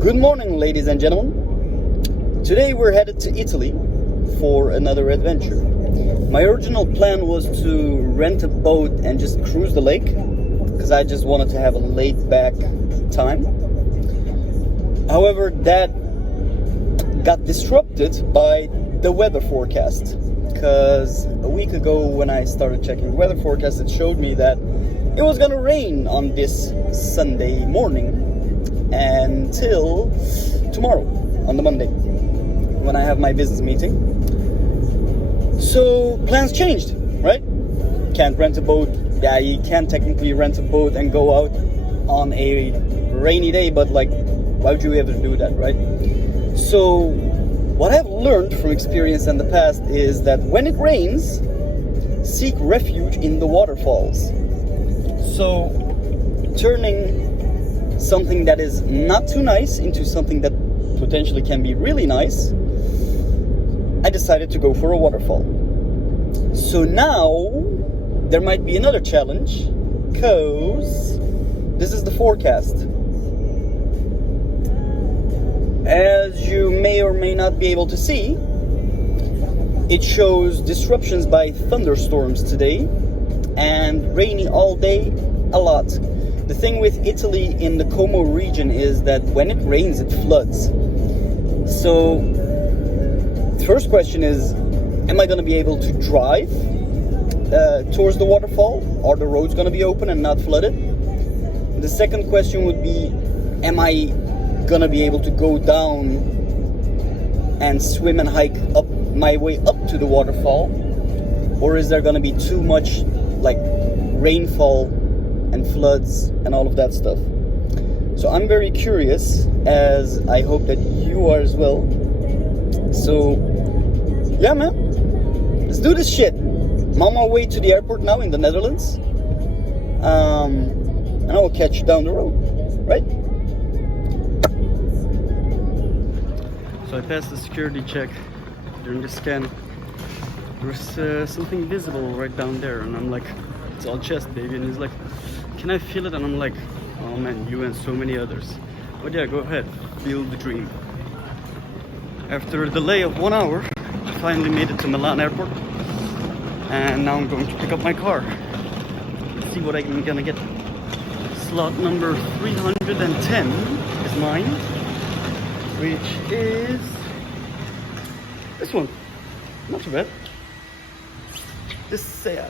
Good morning, ladies and gentlemen. Today we're headed to Italy for another adventure. My original plan was to rent a boat and just cruise the lake, because I just wanted to have a laid-back time. However, that got disrupted by the weather forecast, because a week ago when I started checking weather forecast, it showed me that it was gonna rain on this Sunday morning until tomorrow, on the Monday, when I have my business meeting. So plans changed, right? Can't rent a boat. Yeah, you can technically rent a boat and go out on a rainy day, but like, why would you ever do that, right? So what I've learned from experience in the past is that when it rains, seek refuge in the waterfalls. So turning something that is not too nice into something that potentially can be really nice, I decided to go for a waterfall. So now there might be another challenge, because this is the forecast. As you may or may not be able to see, it shows disruptions by thunderstorms today and rainy all day a lot. The thing with Italy in the Como region is that when it rains, it floods. So, the first question is, am I going to be able to drive towards the waterfall? Are the roads going to be open and not flooded? The second question would be, am I going to be able to go down and swim and hike up my way up to the waterfall? Or is there going to be too much like rainfall and floods and all of that stuff? So I'm very curious, as I hope that you are as well. So yeah, man, let's do this shit. I'm on my way to the airport now in the Netherlands, and I will catch you down the road, right? So I passed the security check during the scan. There's something visible right down there, and I'm like, it's all chest, baby. And he's like, can I feel it? And I'm like, oh man, you and so many others. But yeah, go ahead, feel the dream. After a delay of 1 hour, I finally made it to Milan airport, and now I'm going to pick up my car. Let's see what I'm gonna get. Slot number 310 is mine, which is this one. Not too bad. This Seat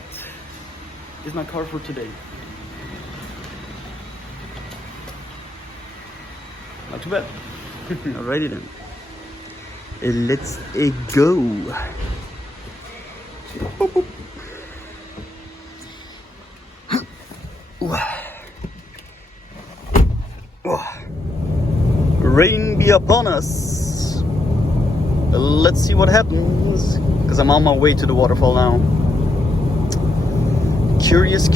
is my car for today. Not too bad. Alrighty then. Let's go. Boop, boop. Rain be upon us. Let's see what happens, because I'm on my way to the waterfall now. Curious,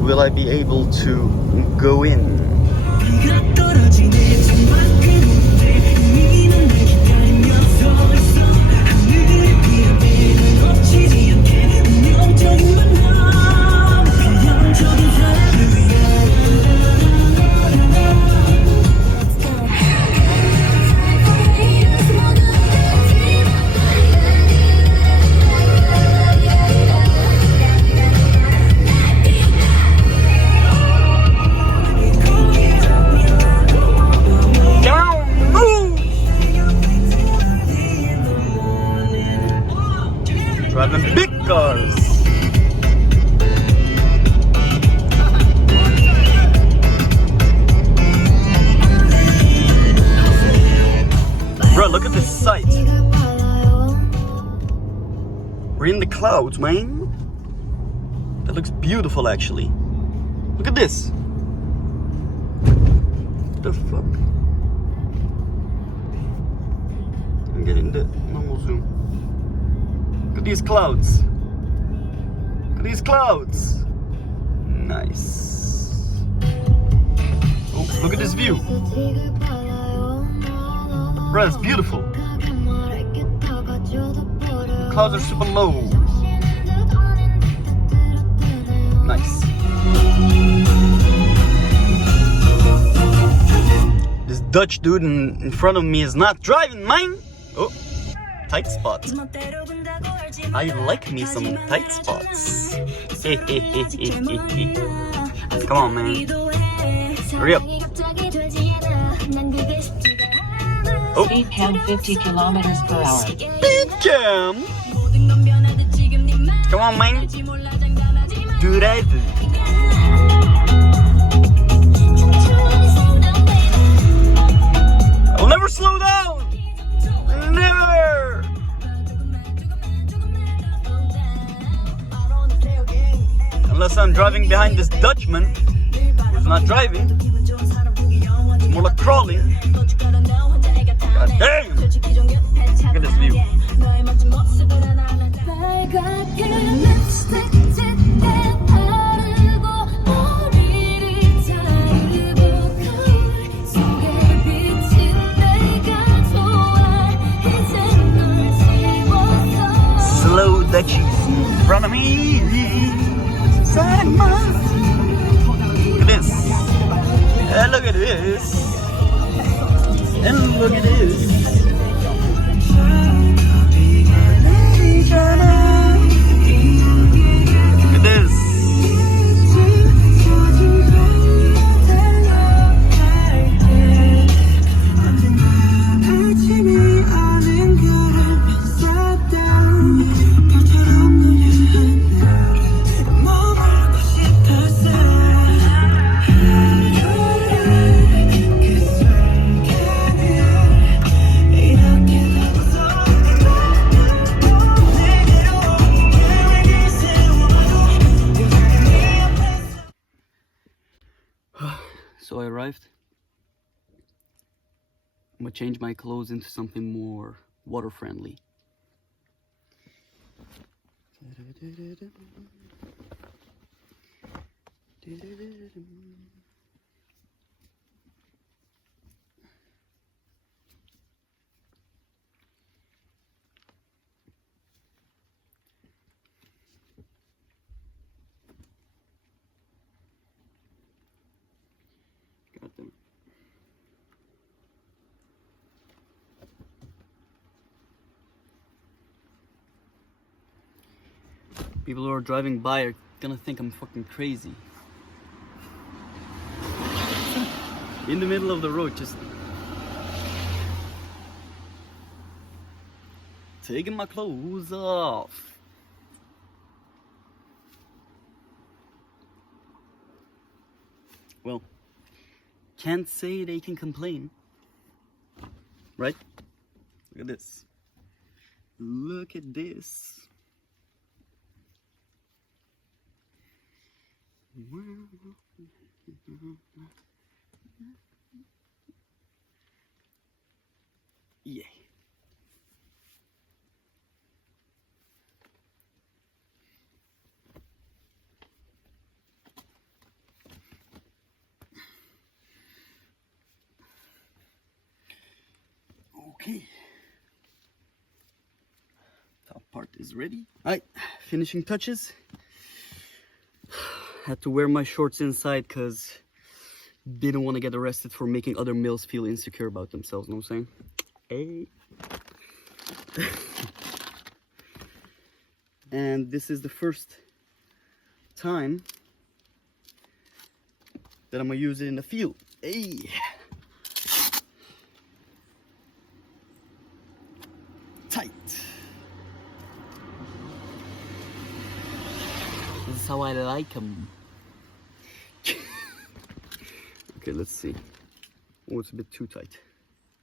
will I be able to go in? Driving big cars. Bro, look at this sight. We're in the clouds, man. That looks beautiful, actually. Look at this. What the fuck? I'm getting the normal zoom. Look at these clouds. Look at these clouds. Nice. Oh, look at this view. Bro, it's beautiful. Clouds are super low. Nice. This Dutch dude in front of me is not driving mine. Oh, tight spots. I like me some tight spots. Come on, man. Hurry up. Oh. Speed cam 50 kilometers per hour. Speed cam. Come on, man. Do that. I'll never slow down. Never. Unless I'm driving behind this Dutchman who's not driving. It's more like crawling. God damn. Look at this view. Slow Dutchies in front of me. Look at this. And look at this. And look at this. Look at this. So I arrived. I'm gonna change my clothes into something more water friendly. God damn it. People who are driving by are gonna think I'm fucking crazy. In the middle of the road, just taking my clothes off. Well, can't say they can complain, right? Look at this. Look at this. Yay. Okay. Top part is ready. Alright, finishing touches. Had to wear my shorts inside because didn't want to get arrested for making other males feel insecure about themselves, know what I'm saying? Hey. And this is the first time that I'm gonna use it in the field. Hey. Tight. This is how I like them. Okay, let's see. Oh, it's a bit too tight.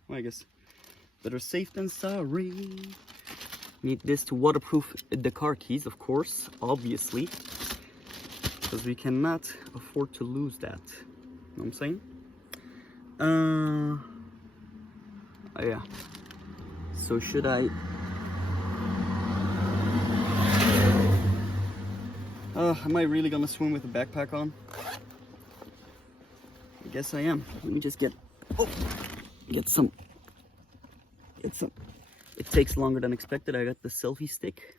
Well, I guess better safe than sorry. Need this to waterproof the car keys, of course, obviously. Because we cannot afford to lose that. Know what I'm saying? Oh, yeah. So should I... am I really gonna swim with a backpack on? I guess I am. Let me just get some. It takes longer than expected. I got the selfie stick.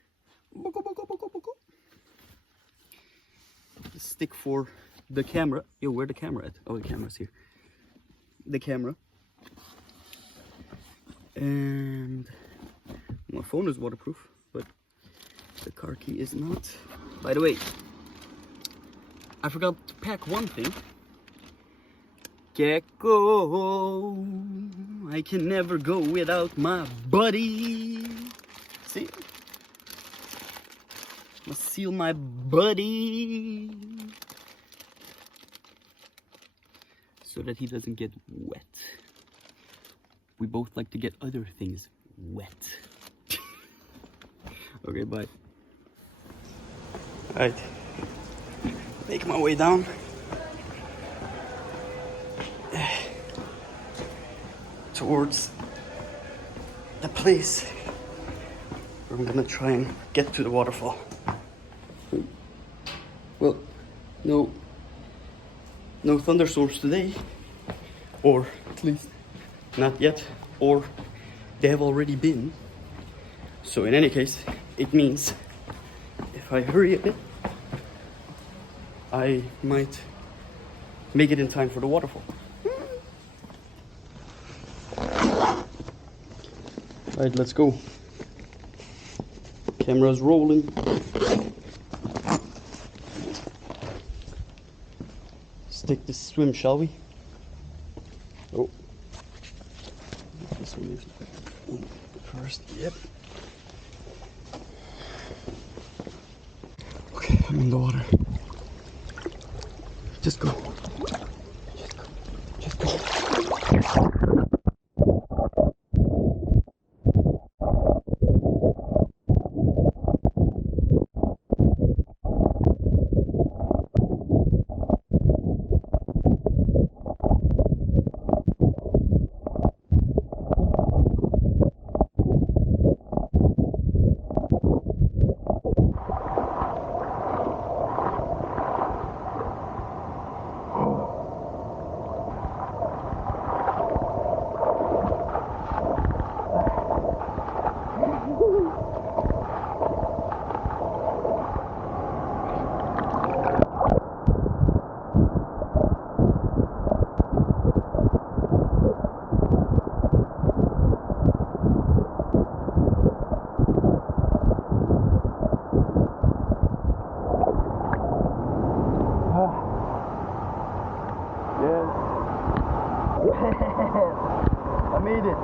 The stick for the camera. Yo, where the camera at? Oh, the camera's here. The camera. And my phone is waterproof, but the car key is not. By the way, I forgot to pack one thing. Gecko, I can never go without my buddy. See? Must seal my buddy so that he doesn't get wet. We both like to get other things wet. Okay, bye. Alright, make my way down. Towards the place where I'm gonna try and get to the waterfall. Well, no thunderstorms today, or at least not yet, or they have already been. So in any case, it means if I hurry a bit, I might make it in time for the waterfall. Alright, let's go. Camera's rolling. Let's take this swim, shall we? Oh. This one is first, yep. Okay, I'm in the water. Just go. Just go. I made it.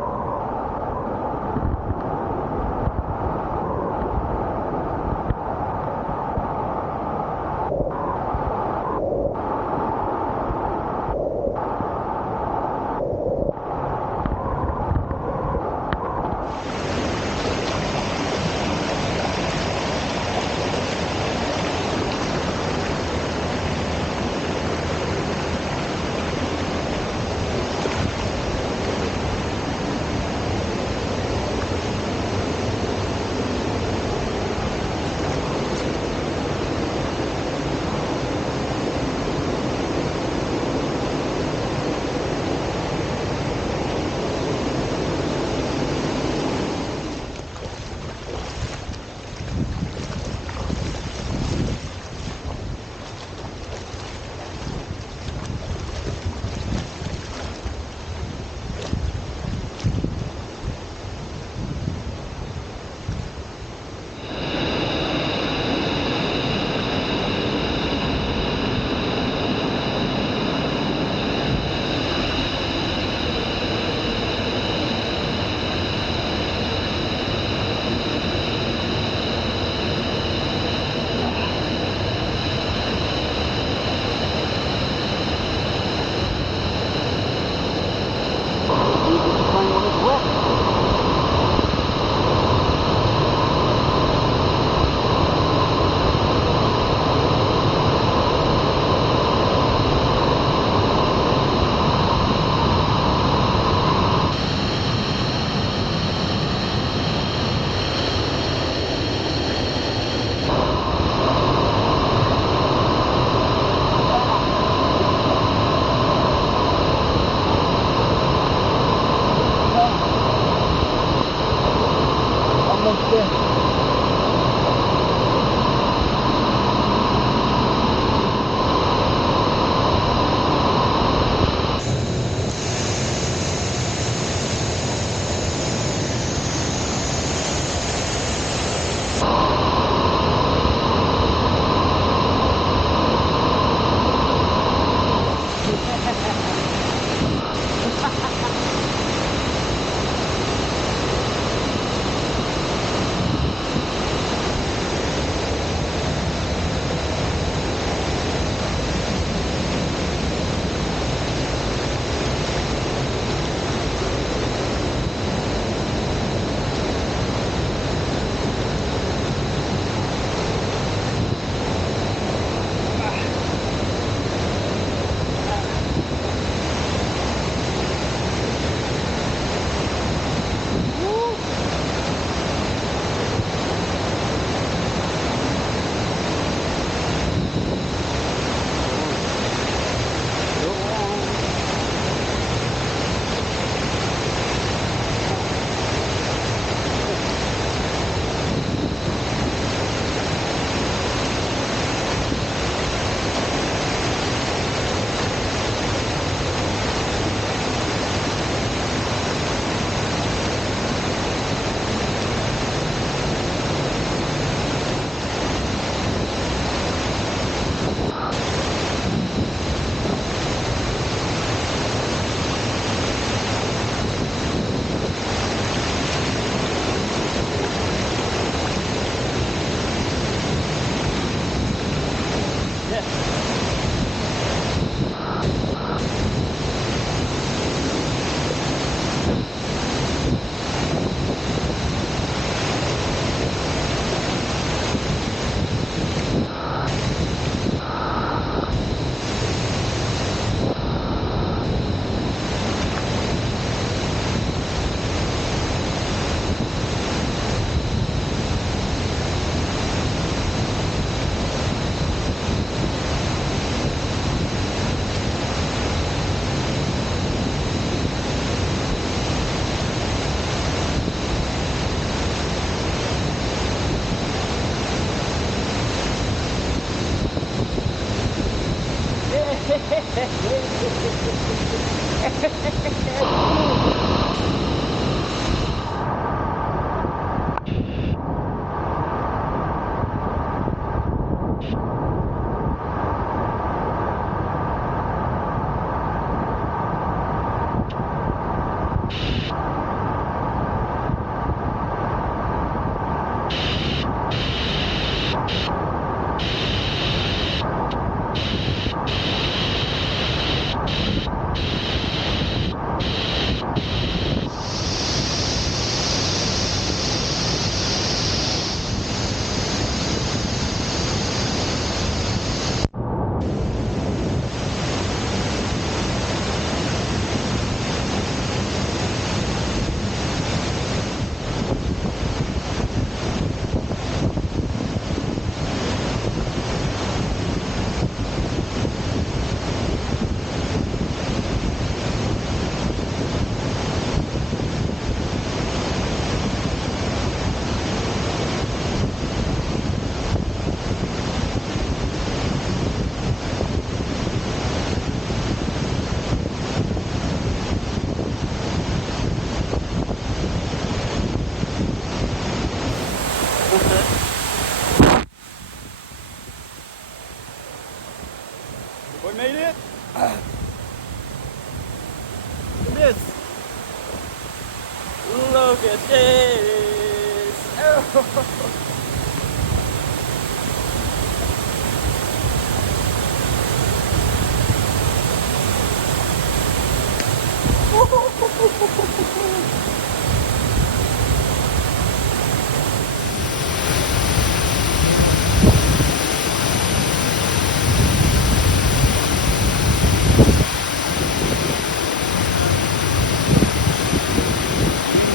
Look at this! Oh.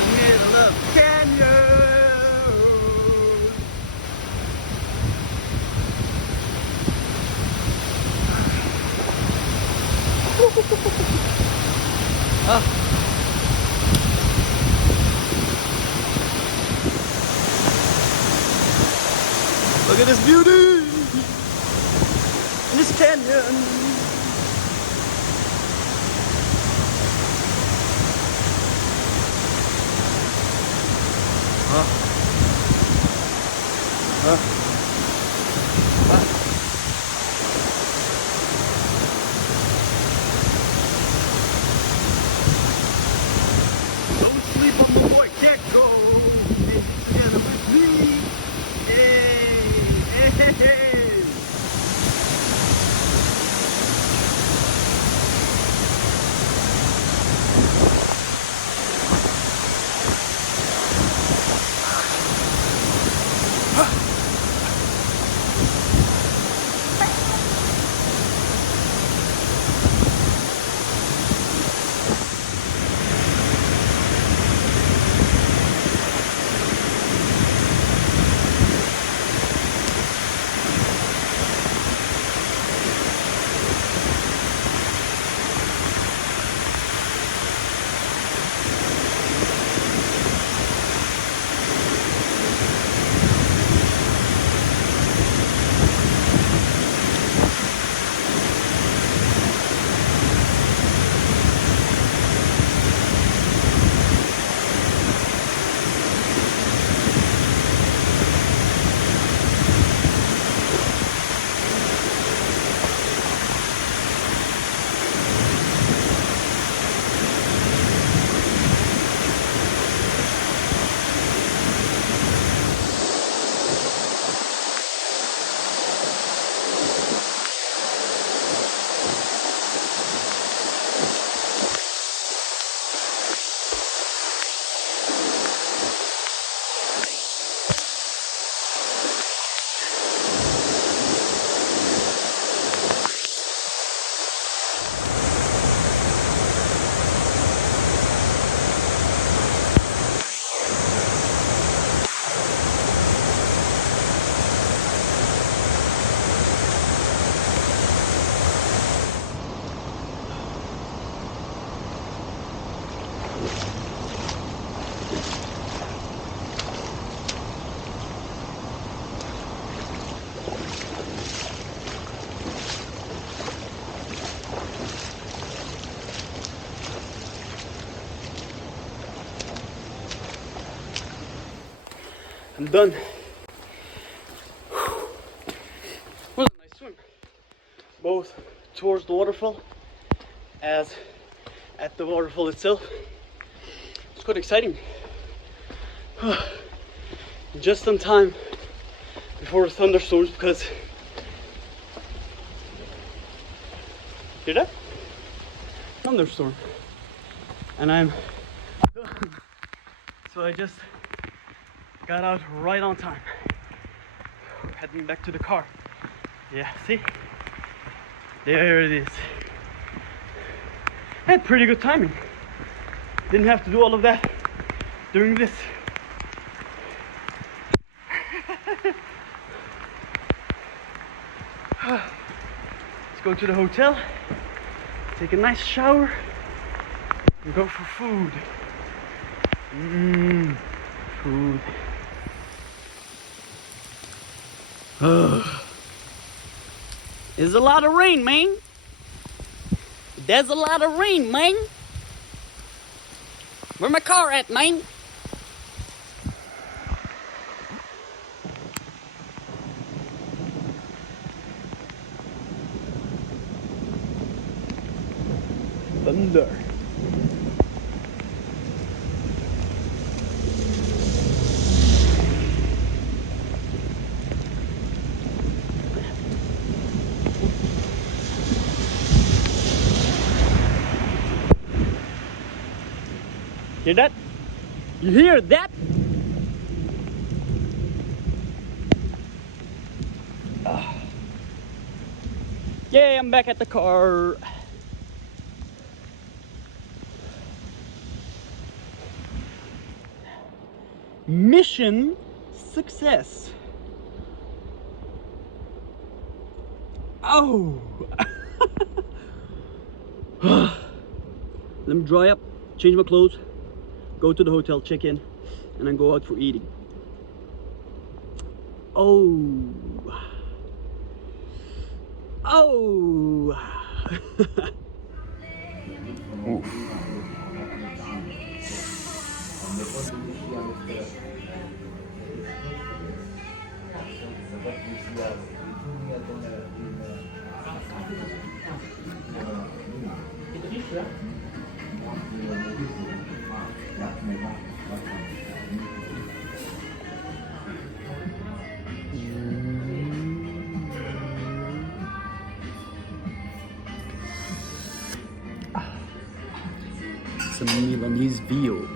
Middle of canyon. Ah. Look at this beauty in this canyon. Don't sleep on the boy, can't go together with me. Hey, hey, hey. I'm done. Was a nice swim, both towards the waterfall as at the waterfall itself. It's quite exciting. Just on time before the thunderstorms, because hear that? Thunderstorm, and I'm done. So I just got out right on time. Heading back to the car. Yeah, see? There it is. Had pretty good timing. Didn't have to do all of that during this. Let's go to the hotel, take a nice shower, and go for food. Food. There's a lot of rain, man. There's a lot of rain, man. Where my car at, man? Thunder. Hear that? You hear that? Yay, I'm back at the car. Mission success. Oh. Let me dry up, change my clothes, go to the hotel, check in, and then go out for eating. Oh. Oh. Oof. Some Milanese veal.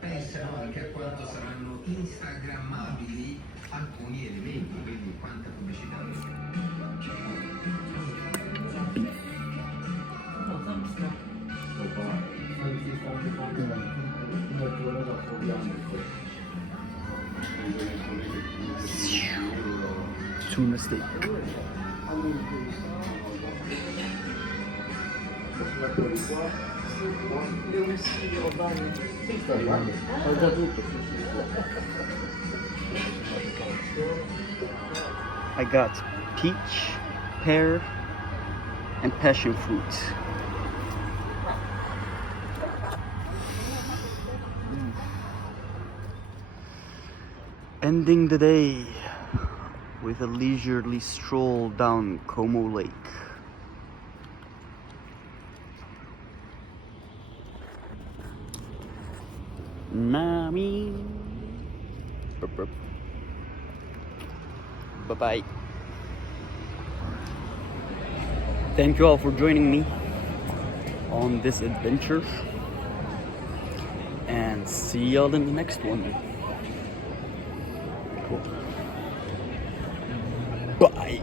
Pensano anche a quanto saranno instagrammabili alcuni elementi, quindi quanta pubblicità. Tuna steak. I got peach, pear, and passion fruit. Ending the day with a leisurely stroll down Como Lake. Nami. Bye-bye. Thank you all for joining me on this adventure. And see y'all in the next one. Cool. Bye.